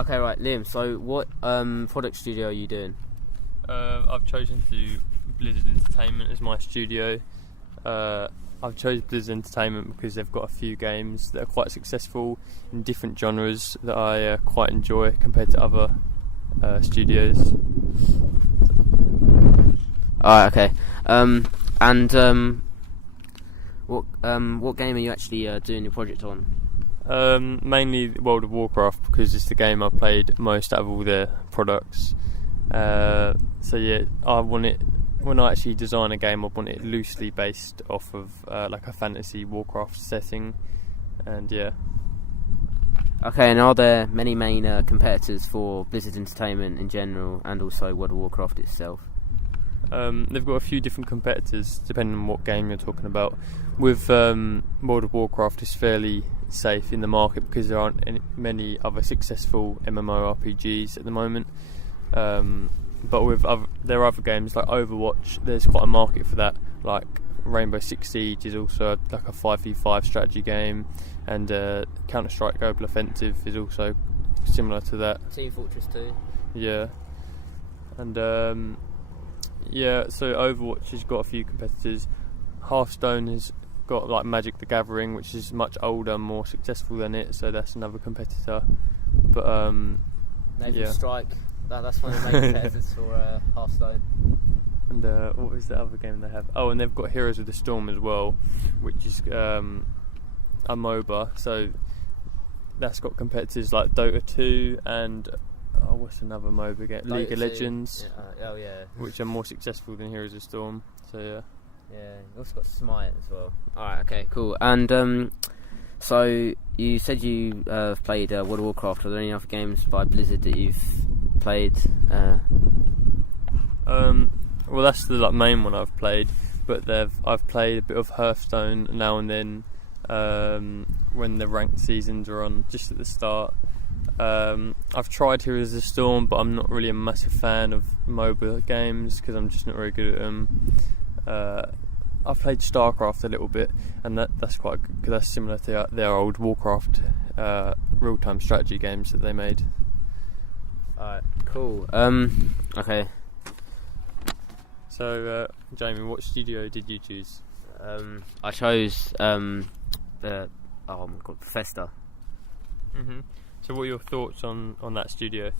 Okay, right, Liam. So, what product studio are you doing? I've chosen to do Blizzard Entertainment as my studio. I've chosen Blizzard Entertainment because they've got a few games that are quite successful in different genres that I quite enjoy compared to other studios. Alright, okay. What game are you actually doing your project on? Mainly World of Warcraft, because it's the game I've played most out of all their products. So yeah, I want it. When I actually design a game, I want it loosely based off of like a fantasy Warcraft setting, and yeah. Okay, and are there many main competitors for Blizzard Entertainment in general, and also World of Warcraft itself? They've got a few different competitors depending on what game you're talking about. With World of Warcraft, it's fairly safe in the market because there aren't many other successful MMORPGs at the moment. But with there are other games like Overwatch, there's quite a market for that. Like Rainbow Six Siege is also like a 5v5 strategy game, and Counter-Strike Global Offensive is also similar to that. Team Fortress 2. Yeah, and yeah, so Overwatch has got a few competitors. Hearthstone has got like Magic the Gathering, which is much older, more successful than it, so that's another competitor. But Naval Strike. That's one of the main competitors for Hearthstone. And what was the other game they have? Oh, and they've got Heroes of the Storm as well, which is a MOBA. So that's got competitors like Dota 2 and what's another MOBA game? Dota League of 2. Legends. Yeah. Which are more successful than Heroes of the Storm. So yeah. Yeah, you also got Smite as well. Alright, okay, cool. And so you said you played World of Warcraft. Are there any other games by Blizzard that you've played? Well, that's the main one I've played, but I've played a bit of Hearthstone now and then when the ranked seasons are on, just at the start. I've tried Heroes of the Storm, but I'm not really a massive fan of MOBA games because I'm just not very good at them. I've played StarCraft a little bit, and that's quite good because that's similar to their old Warcraft real-time strategy games that they made. Alright, cool. Okay. So, Jamie, what studio did you choose? I chose Bethesda. Mhm. So, what are your thoughts on that studio?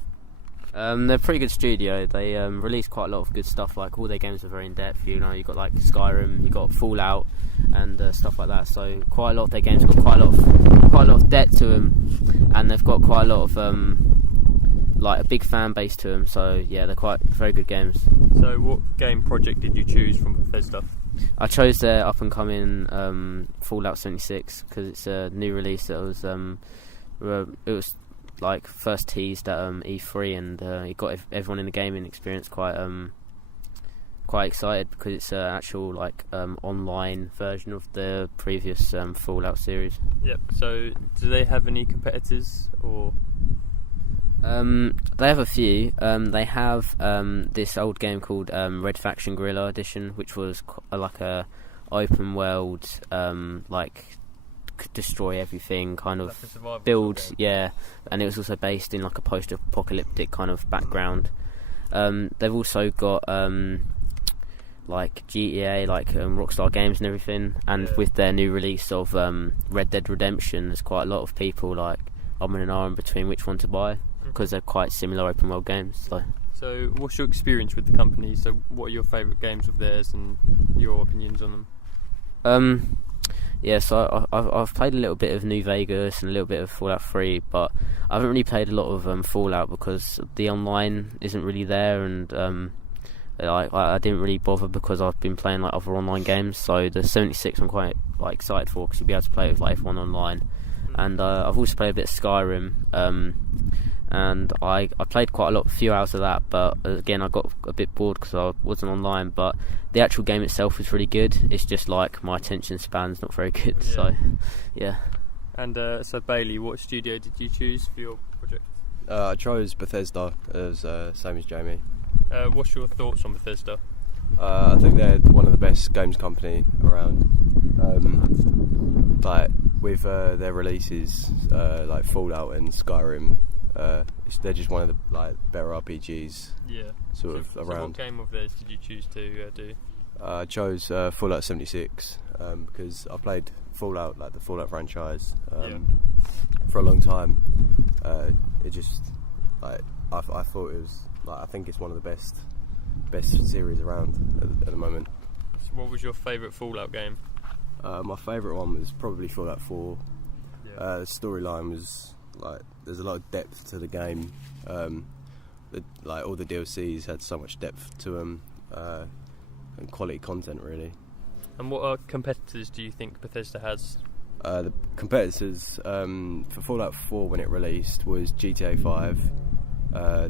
They're a pretty good studio. They release quite a lot of good stuff. Like all their games are very in depth. You know, you got like Skyrim, you got Fallout, and stuff like that. So quite a lot of their games got quite a lot of depth to them, and they've got quite a lot of like a big fan base to them. So yeah, they're quite very good games. So what game project did you choose from Bethesda? I chose their up and coming Fallout 76 because it's a new release that was like first teased at E3, and it got everyone in the gaming experience quite excited because it's an actual like online version of the previous Fallout series. Yep. So do they have any competitors or? They have a few. They have this old game called Red Faction Guerrilla Edition, which was like a open world like destroy everything kind of like build, yeah, and it was also based in like a post-apocalyptic kind of background. They've also got like GTA, like Rockstar Games and everything, and with their new release of Red Dead Redemption, there's quite a lot of people like umming and ahhing between which one to buy because they're quite similar open world games. So what's your experience with the company? So what are your favourite games of theirs and your opinions on them? Yeah, so I've played a little bit of New Vegas and a little bit of Fallout 3, but I haven't really played a lot of Fallout because the online isn't really there, and I didn't really bother because I've been playing like other online games. So the 76 I'm quite like excited for because you'll be able to play it with like everyone online. And I've also played a bit of Skyrim, and I played quite a few hours of that, but again I got a bit bored because I wasn't online. But the actual game itself was really good. It's just like my attention span's not very good. Yeah. So yeah. And so Bailey, what studio did you choose for your project? I chose Bethesda, as same as Jamie. What's your thoughts on Bethesda? I think they're one of the best games company around. Like with their releases like Fallout and Skyrim, They're just one of the better RPGs. Yeah. Sort of So around. what game of theirs did you choose to do? I chose Fallout 76 because I played Fallout, like the Fallout franchise, for a long time. It just I thought it was I think it's one of the best series around at the moment. So what was your favourite Fallout game? My favourite one was probably Fallout 4. Yeah. The storyline was there's a lot of depth to the game. All the DLCs had so much depth to them, and quality content really. And what competitors do you think Bethesda has? The competitors for Fallout 4 when it released was GTA 5,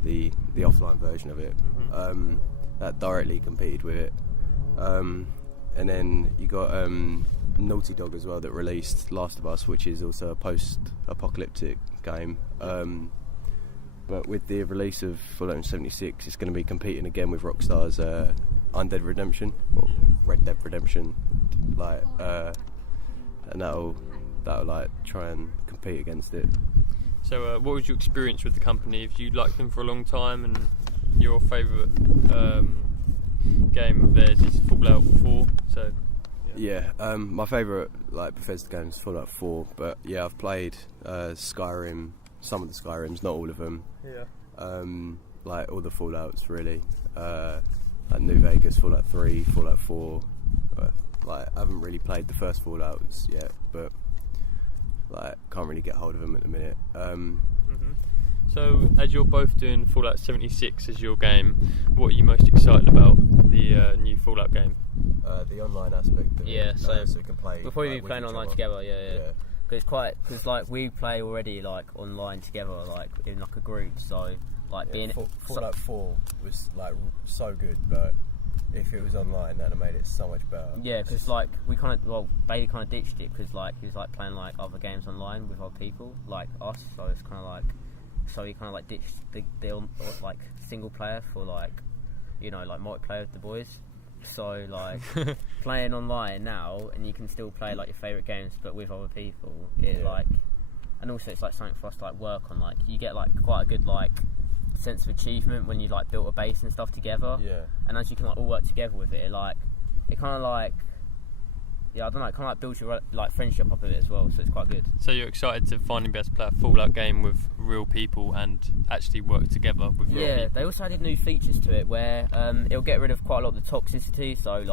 the offline version of it. Mm-hmm. That directly competed with it. And then you got Naughty Dog as well that released Last of Us, which is also a post-apocalyptic game. But with the release of Fallout 76, it's going to be competing again with Rockstar's Undead Redemption, or Red Dead Redemption, and that'll try and compete against it. So, what was your experience with the company? Have you liked them for a long time, and your favourite game of theirs is Fallout 4? So, yeah, my favourite Bethesda game is Fallout 4, but yeah, I've played Skyrim, some of the Skyrims, not all of them. Yeah. All the Fallouts really, New Vegas, Fallout 3, Fallout 4. I haven't really played the first Fallouts yet, but can't really get hold of them at the minute. Mm-hmm. So, as you're both doing Fallout 76 as your game, what are you most excited about the new Fallout game? The online aspect of Yeah, it, so you can play. we'll probably be with playing each online other. together, yeah. Because we play already online together, in a group. So being Fallout 4 was so good, but if it was online, that'd have made it so much better. Yeah, because Bailey kind of ditched it because he was playing other games online with other people like us. So it's kind of so he kind of ditched the single player for multiplayer with the boys. So playing online now, and you can still play your favourite games but with other people. And also it's something for us to work on. You get quite a good sense of achievement when you built a base and stuff together. Yeah. And as you can all work together with it, it kind of I don't know, it kind of builds your friendship up a bit as well. So it's quite good. So you're excited to finally be able to play a Fallout game with real people and actually work together with real people? Yeah, they also added new features to it where it'll get rid of quite a lot of the toxicity. So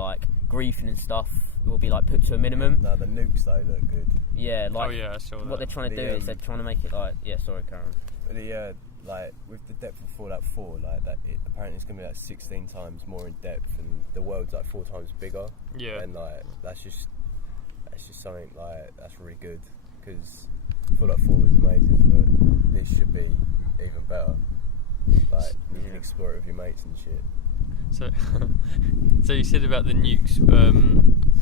griefing and stuff will be put to a minimum. No, the nukes though look good. Yeah, I saw that. What they're trying to do is they're trying to make it sorry, Karen. The with the depth of Fallout 4, apparently it's going to be 16 times more in depth, and the world's 4 times bigger. Yeah. And that's just something that's really good, because Fallout 4 was amazing, but this should be even better. You can explore it with your mates and shit. So you said about the nukes.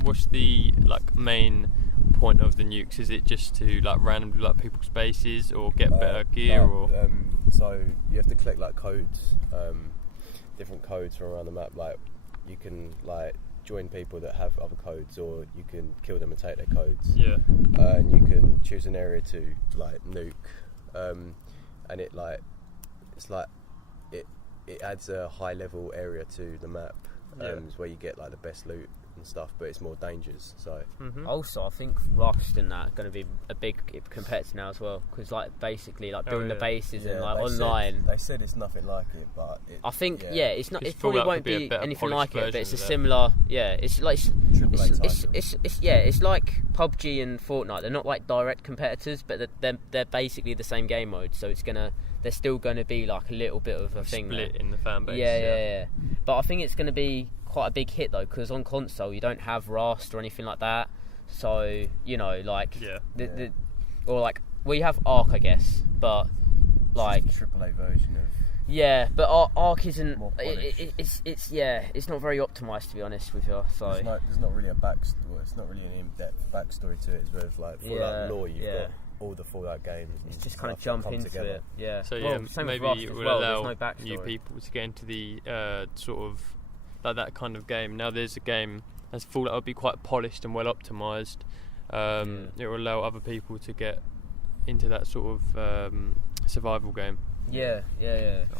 What's the main point of the nukes? Is it just to randomly people's bases or get better gear or? So you have to collect codes, different codes from around the map. You can join people that have other codes, or you can kill them and take their codes. Yeah. And you can choose an area to nuke, and it adds a high level area to the map, where you get the best loot and stuff, but it's more dangerous. So Also, I think Rust and that are going to be a big competitor now as well, because basically building the bases and online. They said it's nothing like it, but I think it's not. It probably won't be anything like it, but it's a of similar. Yeah, it's it's like PUBG and Fortnite. They're not direct competitors, but they're basically the same game mode. So there's still going to be a little bit of a thing split there. in the fan base. Yeah. But I think it's going to be quite a big hit though, because on console you don't have Rust or anything like that. So you have Ark, I guess, but it's a AAA version of. Yeah, but Ark isn't. More polished. It's not very optimised, to be honest with you. So there's not really it's not really an in-depth backstory to it. It's with Fallout lore. You've got all the Fallout games. It's just kind of jump into together. it. Yeah. So same maybe with Rust it as will well. allow There's no new backstory. people to get into the sort of that kind of game. Now there's a game as Fallout will be quite polished and well optimised. It will allow other people to get into that sort of survival game. Yeah.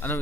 I know